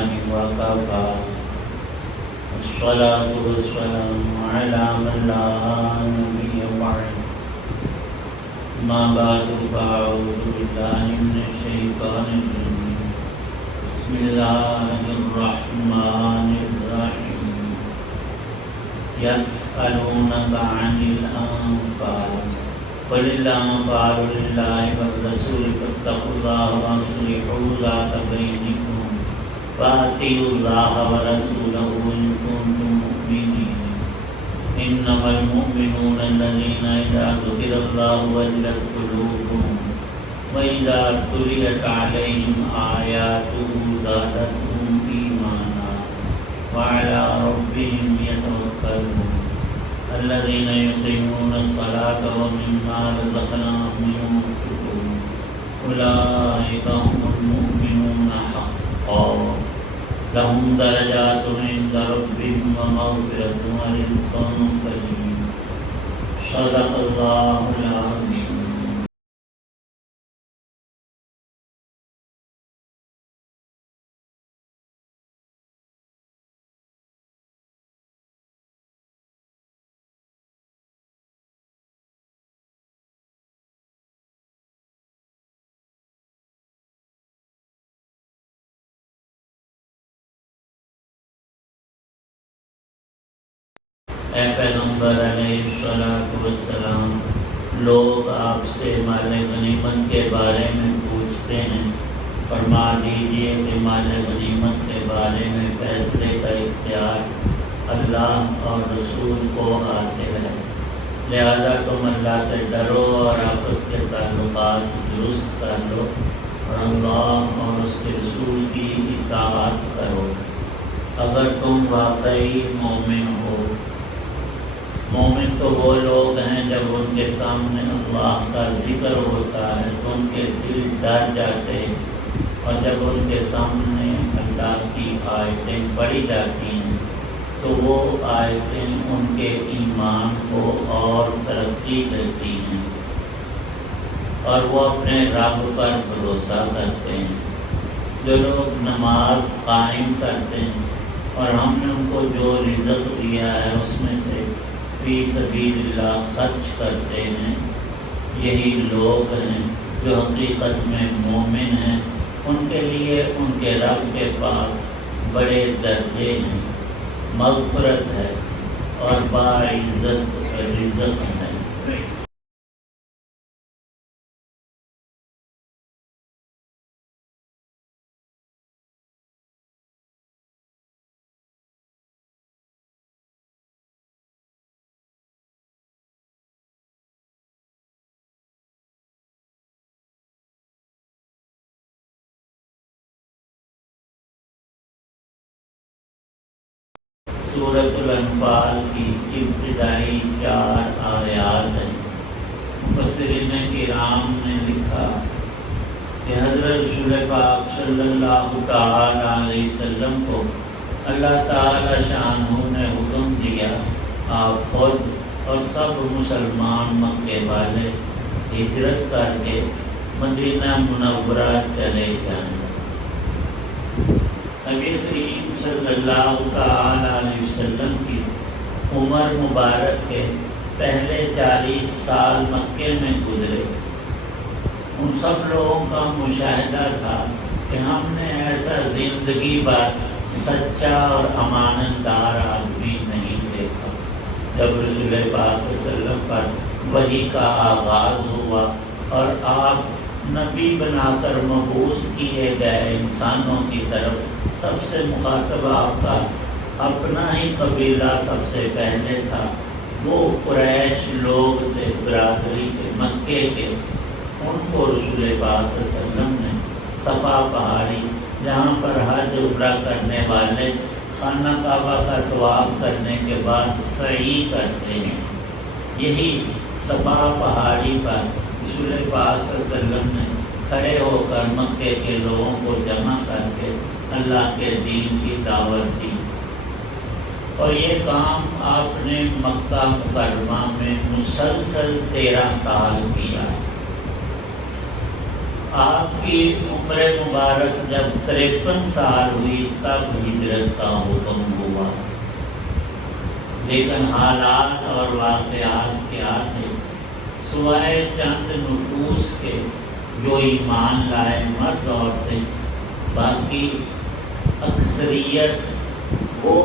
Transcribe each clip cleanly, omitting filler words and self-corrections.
بالله وكفى والصلاة والسلام على من لا نبي بعد ما بعد فأعوذ بالله من الشيطان الرجيم بسم الله الرحمن الرحيم يسألونك عن الأنفال قل الأنفال لله والرسول فاتقوا الله وأصلحوا ذات بينكم وأطيعوا الله ورسوله إن كنتم مؤمنين إنما المؤمنون الذين إذا ذكر الله وجلت قلوبهم وإذا تليت عليهم آياته زادتهم إيمانا وعلى ربهم يتوكلون الذين يقيمون الصلاة ومما رزقناهم ينفقون أولئك هم المؤمنون حقا لهم درجات عند ربهم ومغفرة ورزق كريم صدق الله العظيم. اے پیغمبر علیہ السلام، لوگ آپ سے مال غنیمت کے بارے میں پوچھتے ہیں، فرما دیجئے کہ مال غنیمت کے بارے میں فیصلے کا اختیار اللہ اور رسول کو حاصل ہے، لہذا تم اللہ سے ڈرو اور آپس کے تعلقات درست کر لو اور اللہ اور اس کے رسول کی اطاعت کرو اگر تم واقعی مومن ہو۔ مومن تو وہ لوگ ہیں جب ان کے سامنے اللہ کا ذکر ہوتا ہے تو ان کے دل ڈر جاتے ہیں، اور جب ان کے سامنے اللہ کی آیتیں پڑھی جاتی ہیں تو وہ آیتیں ان کے ایمان کو اور ترقی دیتی ہیں اور وہ اپنے رب پر بھروسہ کرتے ہیں۔ جو لوگ نماز قائم کرتے ہیں اور ہم نے ان کو جو رزق دیا ہے اس میں سے فی سبیل اللہ خرچ کرتے ہیں، یہی لوگ ہیں جو حقیقت میں مومن ہیں۔ ان کے لیے ان کے رب کے پاس بڑے درجے ہیں، مغفرت ہے اور باعزت رزق ہے۔ سورۃ الانفال کی ابتدائی 4 آیات ہیں۔ مفسرین کرام نے لکھا کہ حضرت رسول پاک صلی اللہ تعالی علیہ وسلم کو اللہ تعالی شانہ نے حکم دیا آپ خود اور سب مسلمان مکے والے ہجرت کر کے مدینہ منورہ چلے جائیں۔ نبی کریم صلی اللہ تعالی علیہ وسلم کی عمر مبارک کے پہلے 40 سال مکے میں گزرے۔ ان سب لوگوں کا مشاہدہ تھا کہ ہم نے ایسا زندگی بھر سچا اور امانت دار آدمی نہیں دیکھا۔ جب رسول پاک صلی اللہ علیہ وسلم پر وحی کا آغاز ہوا اور آپ نبی بنا کر مبعوث کیے گئے انسانوں کی طرف، سب سے مخاطب آپ کا اپنا ہی قبیلہ سب سے پہلے تھا۔ وہ قریش لوگ تھے، برادری کے مکے کے۔ ان کو رسول پاک صلی اللہ علیہ وسلم نے صفا پہاڑی، جہاں پر حج عمرہ کرنے والے خانہ کعبہ کا طواف کرنے کے بعد سعی کرتے ہیں، یہی صفا پہاڑی پر رسول پاک صلی اللہ علیہ وسلم نے کھڑے ہو کر مکے کے لوگوں کو جمع کر کے اللہ کے دین کی دعوت دی، اور یہ کام آپ نے مکہ مکرمہ میں مسلسل 13 سال کیا۔ آپ کی عمر مبارک جب 53 سال ہوئی تب ہجرت کا حکم ہوا، لیکن حالات اور واقعات کیا تھے؟ سوائے چند نفوس کے جو ایمان لائے مرد عورتیں، باقی اکثریت وہ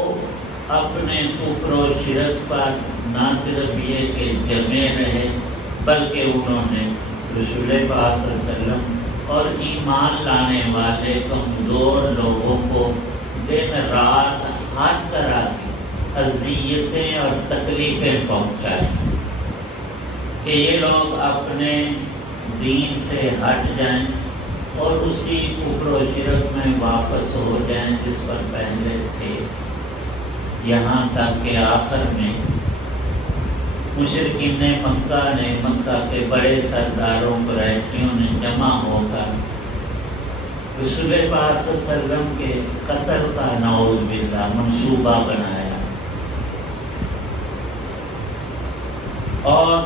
اپنے کفر و شرک پر نہ صرف یہ کہ جمے رہے، بلکہ انہوں نے رسول پاک صلی اللہ علیہ وسلم اور ایمان لانے والے کمزور لوگوں کو دن رات ہر طرح کی اذیتیں اور تکلیفیں پہنچائیں کہ یہ لوگ اپنے دین سے ہٹ جائیں اور اسی کفر و شرک میں واپس ہو جائیں جس پر پہلے تھے، یہاں تک کہ آخر میں مشرکین مکہ نے، مکہ کے بڑے سرداروں قریشیوں نے جمع ہو کر رسول پاک صلی اللہ علیہ وسلم کے قتل کا نعوذ باللہ منصوبہ بنایا اور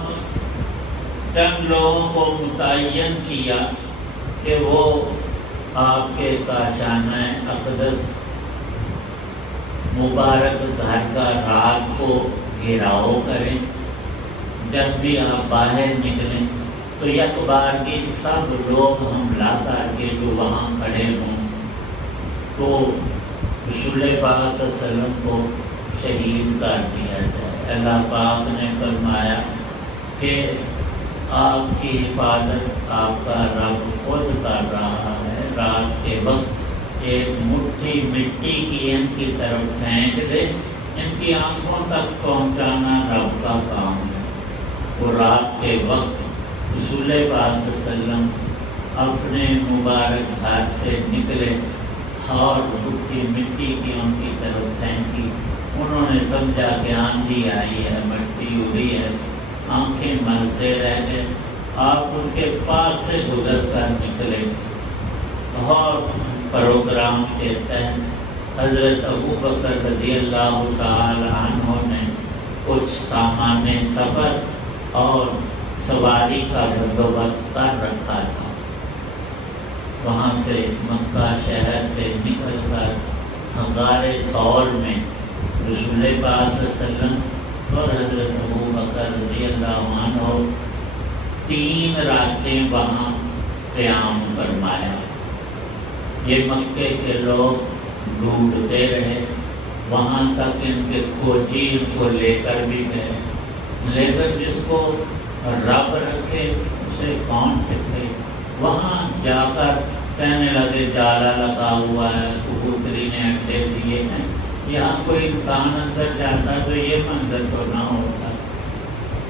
چند لوگوں کو متعین کیا کہ وہ آپ کے کاشانہ اقدس مبارک گھر کا رات کو گھیراؤ کریں، جب بھی آپ باہر نکلیں تو یک بارگی سب لوگ حملہ کر کے جو وہاں کھڑے ہوں تو رسول پاک صلی اللہ علیہ وسلم کو شہید کر دیا جائے۔ اللہ پاک نے فرمایا کہ آپ کی حفاظت آپ کا رب خود کر رہا ہے، رات کے وقت ایک مٹھی مٹی کی ان کی طرف پھینک دے، ان کی آنکھوں تک پہنچانا رب کا کام ہے۔ وہ رات کے وقت رسول پاک صلی اللہ علیہ وسلم اپنے مبارک گھر سے نکلے اور مٹھی مٹی کی ان کی طرف پھینکی، انہوں نے سمجھا کہ آندھی آئی ہے، مٹی اڑی ہے، آنکھیں ملتے رہ گئے۔ آپ ان کے پاس سے گزر کر نکلے اور پروگرام کے تحت حضرت ابو بکر رضی اللہ تعالی عنہ نے کچھ سامان سفر اور سواری کا بندوبست کر رکھا تھا۔ وہاں سے مکہ شہر سے نکل کر غار ثور میں رسول پاک صلی اللہ علیہ وسلم اور حضرت ابو بکر رضی اللہ عنہ 3 راتیں وہاں قیام فرمایا۔ یہ مکے کے لوگ ڈھونڈتے رہے، وہاں تک ان کے کھوجی ان کو لے کر بھی گئے، لیکن جس کو رب رکھے اسے کون پکڑے۔ وہاں جا کر کہنے لگے جالا لگا ہوا ہے، کبوتری نے انڈے دیے ہیں، یہاں کوئی انسان اندر جاتا تو یہ منظر تو نہ ہوتا۔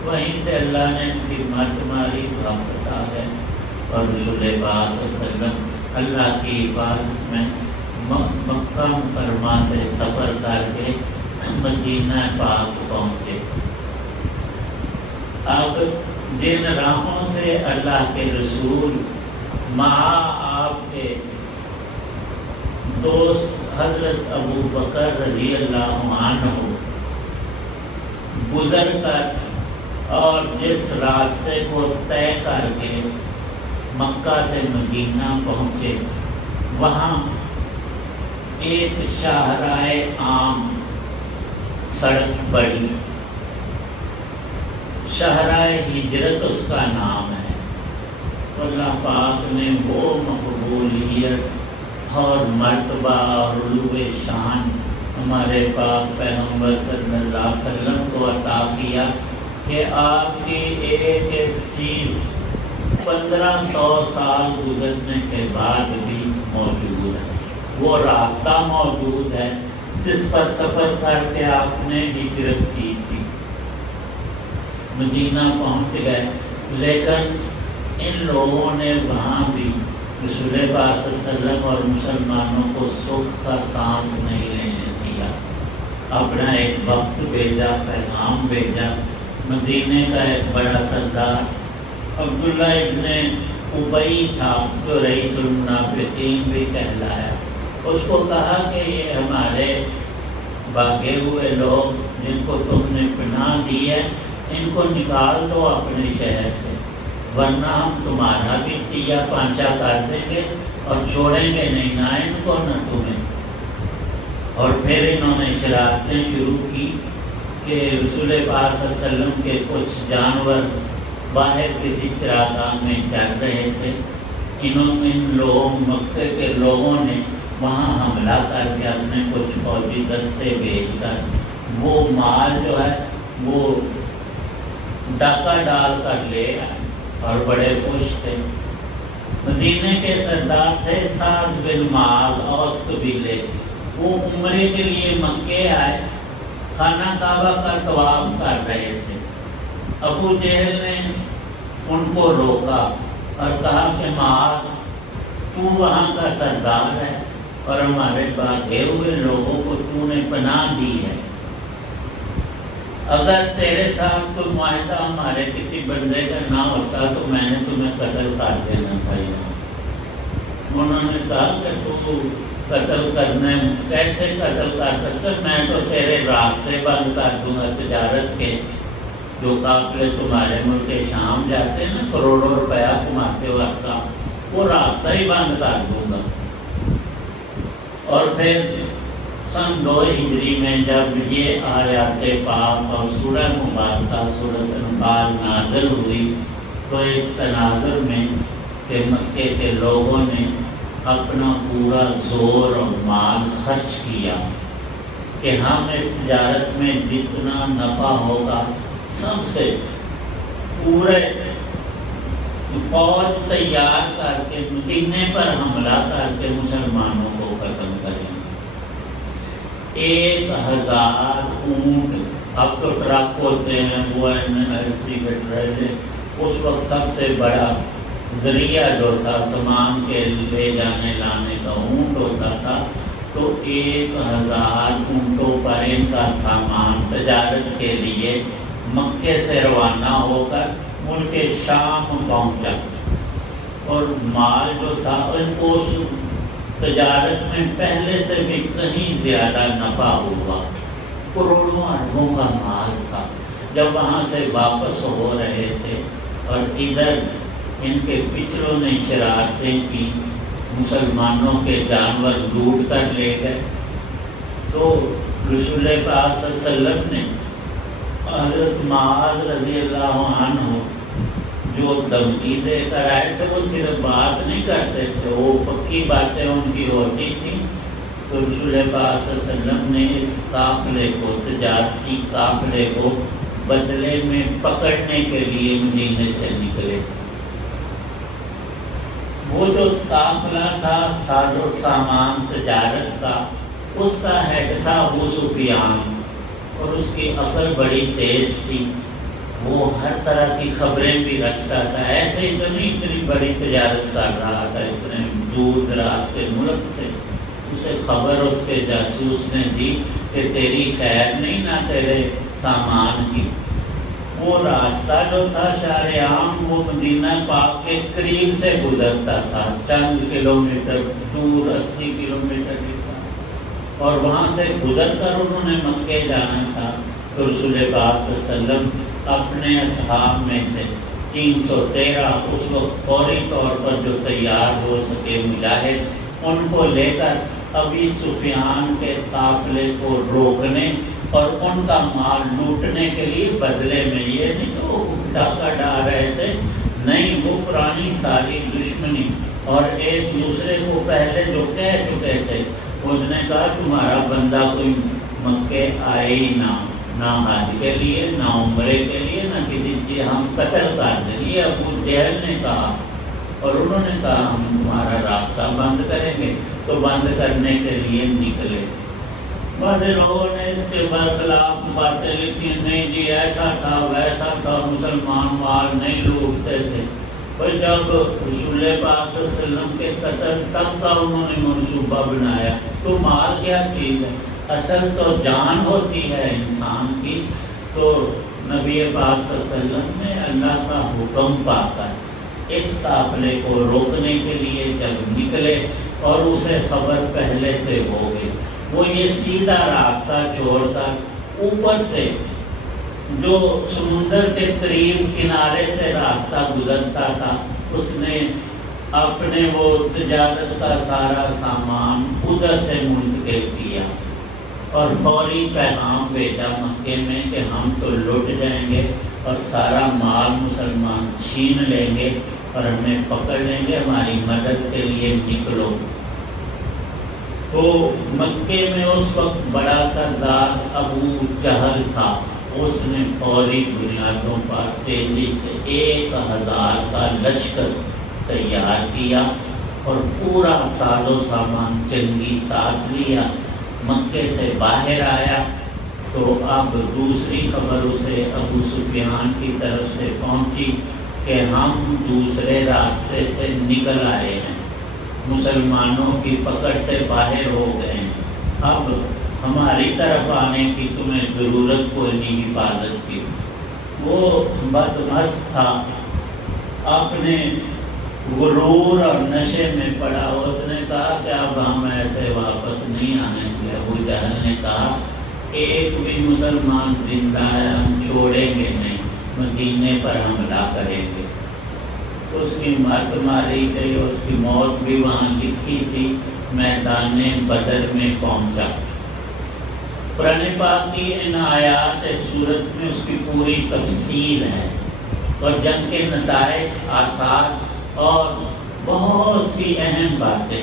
وہیں سے اللہ نے ان کی مت ماری، واپس آ گئے اور رسول پاک صلی اللہ علیہ وسلم اللہ کی حفاظت میں مکہ مکرمہ سے سفر کر کے مدینہ پاک پہنچے۔ اب جن راہوں سے اللہ کے رسول مع آپ کے دوست حضرت ابو بکر رضی اللہ عنہ گزر کر اور جس راستے کو طے کر کے مکہ سے مدینہ پہنچے، وہاں ایک شاہراہ عام سڑک پڑی، شاہراہ ہجرت اس کا نام ہے۔ اللہ پاک نے وہ مقبولیت اور مرتبہ اور علو شان ہمارے پاک پیغمبر صلی اللہ علیہ وسلم کو عطا کیا کہ آپ کی ایک ایک چیز 1500 سال گزرنے کے بعد بھی موجود ہے۔ وہ راستہ موجود ہے جس پر سفر کر کے آپ نے ہجرت کی تھی۔ مدینہ پہنچ گئے، لیکن ان لوگوں نے وہاں بھی رسول پاک صلی اللہ علیہ وسلم اور مسلمانوں کو سکھ کا سانس نہیں لینے دیا۔ اپنا ایک وقت بھیجا، پیغام بھیجا۔ مدینے کا ایک بڑا سردار عبداللہ ابن ابی تھا، جو رئیس المنافقین بھی کہلایا، اس کو کہا کہ یہ ہمارے بھاگے ہوئے لوگ جن کو تم نے پناہ دی ہے، ان کو نکال دو اپنے شہر سے۔ ورنہ ہم تمہارا بھی تیا پانچا کر دیں گے اور چھوڑیں گے نہیں، نہ ان کو نہ تمہیں۔ اور پھر انہوں نے شرارتیں شروع کی کہ رسول پاک صلی اللہ علیہ وسلم کے کچھ جانور باہر کسی چراگاہ میں چل رہے تھے، ان لوگوں مکے کے لوگوں نے وہاں حملہ کر کے اپنے کچھ فوجی دستے بھیج کر وہ مال جو ہے وہ ڈاکہ ڈال کر لے آئے اور بڑے خوش تھے۔ مدینے کے سردار تھے سعد بن معاذ اوس قبیلے، وہ عمرے کے لیے مکے آئے، خانہ کعبہ کا طواف کر رہے تھے۔ ابو جہل نے ان کو روکا اور کہا کہ معاذ تو وہاں کا سردار ہے اور ہمارے بھاگے ہوئے لوگوں کو تو نے پناہ دی ہے، اگر تیرے ساتھ کوئی معاہدہ ہمارے کسی بندے کا نہ ہوتا تو میں نے تمہیں قتل کر دینا تھا۔ انہوں نے کہا کہ تو قتل کرنے کیسے قتل کر سکتے، میں تو تیرے راستے بند کر دوں گا، تجارت کے جو قافلے تمہارے ملک شام جاتے ہیں نا کروڑوں روپیہ کماتے ہو اکثر، وہ راستہ ہی بند کر دوں گا۔ اور پھر سن 2 ہجری میں جب یہ آیات پاک اور سورہ مبارکہ سورۃ انفال نازل ہوئی تو اس تناظر میں کہ مکے کے لوگوں نے اپنا پورا زور اور مال خرچ کیا کہ ہم اس تجارت میں جتنا نفع ہوگا سب سے پورے فوج تیار کر کے مدینے پر حملہ کر کے مسلمانوں کو ختم کریں۔ 1000 اونٹ، اب تو ٹرک ہوتے ہیں وہ اس وقت سب سے بڑا ذریعہ جو تھا سامان کے لے جانے لانے کا اونٹ ہوتا تھا، تو 1000 اونٹوں پر ان کا سامان تجارت کے لیے مکے سے روانہ ہو کر ملک شام پہنچا، اور مال جو تھا ان کو تجارت میں پہلے سے بھی کہیں زیادہ نفع ہوا، کروڑوں اربوں کا مال تھا۔ جب وہاں سے واپس ہو رہے تھے اور ادھر ان کے پچھلوں نے شرارتیں کی، مسلمانوں کے جانور لوٹ کر لے گئے، تو رسول پاک صلی اللہ علیہ وسلم نے حضرت معاذ رضی اللہ عنہ جو دھمکی دے کر آئے تھے، وہ صرف بات نہیں کرتے تھے، وہ پکی باتیں ان کی ہوتی تھیں، تو رسول پاک صلی اللہ علیہ وسلم نے اس قافلے کو، تجارتی قافلے کو بدلے میں پکڑنے کے لیے مدینے سے نکلے۔ وہ جو قافلہ تھا ساز و سامان تجارت کا، اس کا ہیڈ تھا ابو سفیان، اور اس کی عقل بڑی تیز تھی، وہ ہر طرح کی خبریں بھی رکھتا تھا، ایسے ہی تو نہیں اتنی بڑی تجارت کر رہا تھا اتنے دور دراز کے ملک سے، اسے خبر اس کے جاسوس نے دی کہ تیری خیر نہیں نہ تیرے سامان کی۔ وہ راستہ جو تھا شہر عام وہ مدینہ پاک کے قریب سے گزرتا تھا، چند کلومیٹر دور، 80 کلومیٹر کی تھا، اور وہاں سے گزر کر انہوں نے مکے جانا تھا۔ تو رسول پاک صلی اللہ علیہ وسلم اپنے اصحاب میں سے 313 اس وقت فوری طور پر جو تیار ہو سکے مجاہد، ان کو لے کر ابی سفیان کے قافلے کو روکنے اور ان کا مال لوٹنے کے لیے بدلے میں، یہ نہیں کہ وہ ڈاکہ ڈال رہے تھے، نہیں، وہ پرانی ساری دشمنی، اور ایک دوسرے کو پہلے جو کہہ چکے تھے، اس نے کہا تمہارا بندہ کوئی مکے آئے ہی نہ حج کے لیے، نہ عمرے کے لیے، نہ کسی چیز، ہم قتل کر دیں، یہ ابو جہل نے کہا، اور انہوں نے کہا ہم تمہارا راستہ بند کریں گے، تو بند کرنے کے لیے نکلے۔ بعض لوگوں نے اس کے برخلاف باتیں لکھی، نہیں جی ایسا تھا ویسا تھا، مسلمان مال نہیں لوٹتے تھے۔ اور جب رسول پاک صلی اللہ علیہ وسلم کے قتل تک کا انہوں نے منصوبہ بنایا، تو مال کیا چیز ہے، اصل تو جان ہوتی ہے انسان کی۔ تو نبی پاک صلی اللہ علیہ وسلم نے اللہ کا حکم پا کر اس قافلے کو روکنے کے لیے جب نکلے، اور اسے خبر پہلے سے ہو گئی، وہ یہ سیدھا راستہ چھوڑ کر اوپر سے جو سمندر کے قریب کنارے سے راستہ گزرتا تھا، اس نے اپنے وہ تجارت کا سارا سامان ادھر سے منتقل کیا اور فوری پیغام بھیجا مکے میں کہ ہم تو لٹ جائیں گے اور سارا مال مسلمان چھین لیں گے اور ہمیں پکڑ لیں گے، ہماری مدد کے لیے نکلو۔ تو مکے میں اس وقت بڑا سردار ابو جہل تھا، اس نے فوری بنیادوں پر تیزی سے 1000 کا لشکر تیار کیا اور پورا ساز و سامان جنگی ساتھ لیا، مکے سے باہر آیا۔ تو اب دوسری خبر اسے ابو سفیان کی طرف سے پہنچی کہ ہم دوسرے راستے سے نکل آئے ہیں، مسلمانوں کی پکڑ سے باہر ہو گئے ہیں، اب ہماری طرف آنے کی تمہیں ضرورت کوئی نہیں، حفاظت کی۔ وہ بدمست تھا، اپنے غرور اور نشے میں پڑا، اس نے کہا کہ اب ہم ایسے واپس نہیں آنے گے۔ ابو جہل نے کہا ایک بھی مسلمان زندہ ہے ہم چھوڑیں گے نہیں، مدینے پر حملہ کریں گے۔ اس کی مت ماری گئی، اس کی موت بھی وہاں لکھی تھی، میدان بدر میں پہنچا۔ قرآن پاک کی ان آیات سورت میں اس کی پوری تفصیل ہے اور جنگ کے نتائج، آثار اور بہت سی اہم باتیں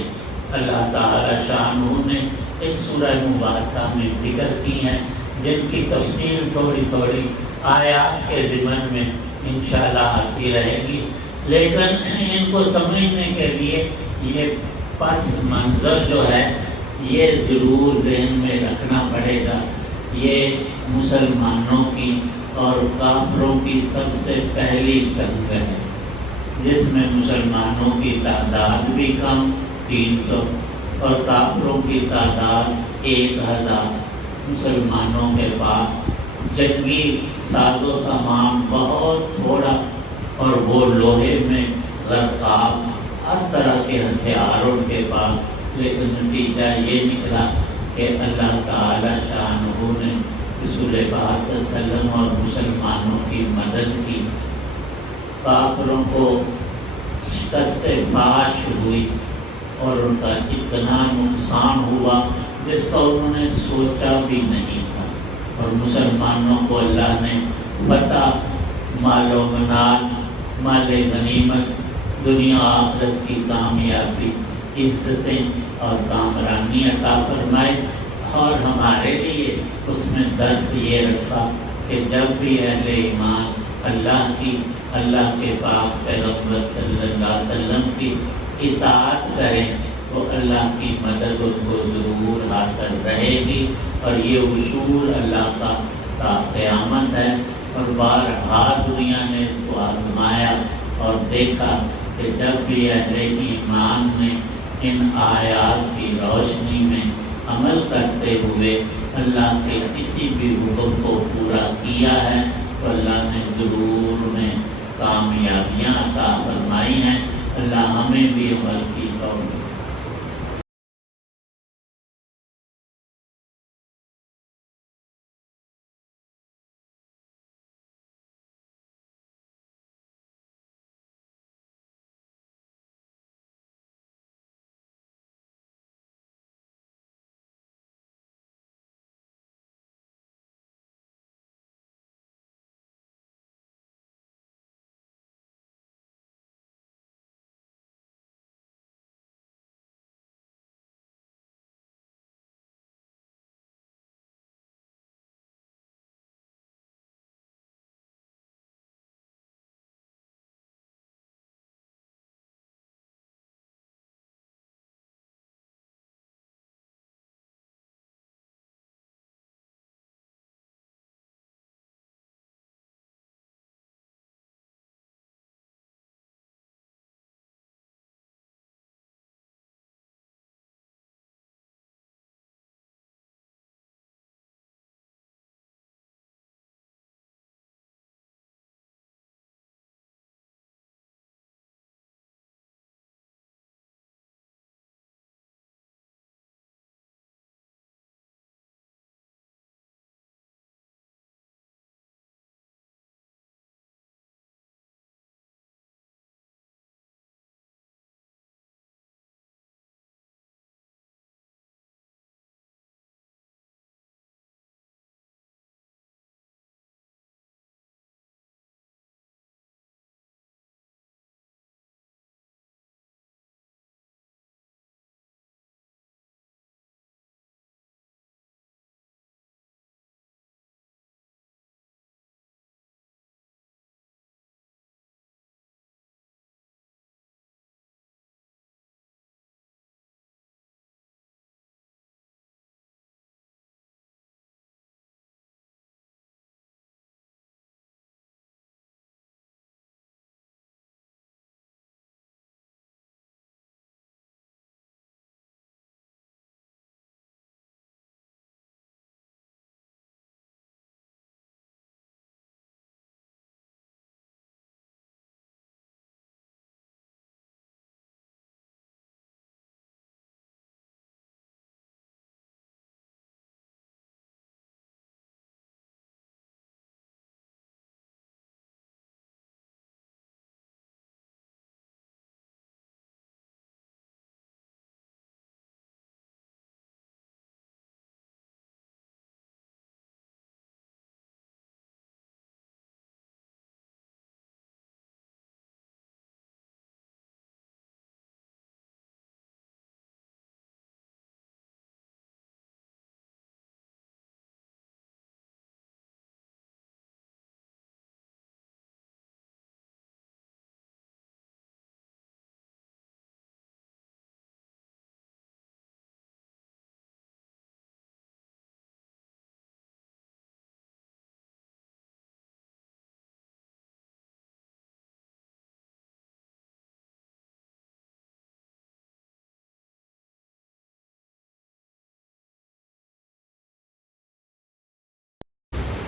اللہ تعالی شانہ نے اس سورہ مبارکہ میں ذکر کی ہیں، جن کی تفصیل تھوڑی تھوڑی آیات کے ضمن میں انشاءاللہ آتی رہے گی، لیکن ان کو سمجھنے کے لیے یہ پس منظر جو ہے یہ ضرور ذہن میں رکھنا پڑے گا۔ یہ مسلمانوں کی اور کافروں کی سب سے پہلی جنگ ہے، جس میں مسلمانوں کی تعداد بھی کم 300 اور کافروں کی تعداد 1000۔ مسلمانوں کے پاس جنگی ساز و سامان بہت تھوڑا اور وہ لوہے میں غرقاب، ہر طرح کے ہتھیار ان کے پاس، لیکن نتیجہ یہ نکلا کہ اللہ تعالی شانہ نے رسول پاک صلی اللہ علیہ وسلم اور مسلمانوں کی مدد کی، کافروں کو شکست فاش ہوئی اور ان کا اتنا نقصان ہوا جس کا انہوں نے سوچا بھی نہیں تھا، اور مسلمانوں کو اللہ نے فتح، مال و منال، مال غنیمت، دنیا آخرت کی کامیابی، عزتیں اور کامرانی عطا فرمائے۔ اور ہمارے لیے اس میں درس یہ رکھا کہ جب بھی اہل ایمان اللہ کے پاک پیغمبر صلی اللہ علیہ وسلم کی اطاعت کریں تو اللہ کی مدد ان کو ضرور حاصل رہے گی، اور یہ اصول اللہ کا تا قیامت ہے۔ اور بارہا دنیا نے اس کو آزمایا اور دیکھا کہ جب بھی اہل ایمان نے ان آیات کی روشنی میں عمل کرتے ہوئے اللہ کے کسی بھی حکم کو پورا کیا ہے تو اللہ نے ضرور میں کامیابیاں عطا فرمائی ہیں۔ اللہ ہمیں بھی عمل کی توفیق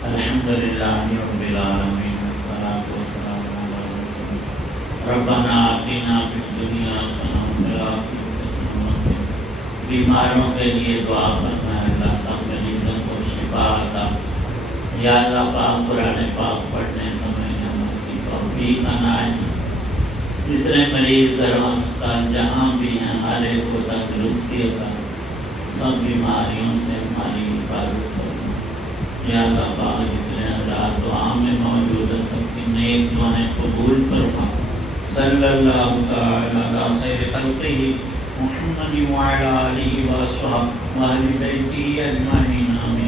الحمدللہ رب العالمین والصلاة والسلام علی رسول اللہ ربنا آتنا فی الدنیا حسنہ وفی الآخرۃ حسنہ بیماروں کے لیے دعا کرنا ہے اللہ سب مریضوں کو شفا عطا یا اللہ پاک قرآن پاک پڑھنے سمجھنے کی توفیق عنایت جتنے مریض در ہسپتال جہاں بھی ہیں ہر ایک کو تندرستی عطا سب بیماریوں سے ہماری حفاظت کرنا یا اللہ پاک جتنے حضرات دعا میں موجود ہیں سب کی نیک دعائیں قبول فرما صلی اللہ تعالی علی خیر خلقہ محمد وعلی آلہ وصحبہ واہل بیتہ اجمعین آمین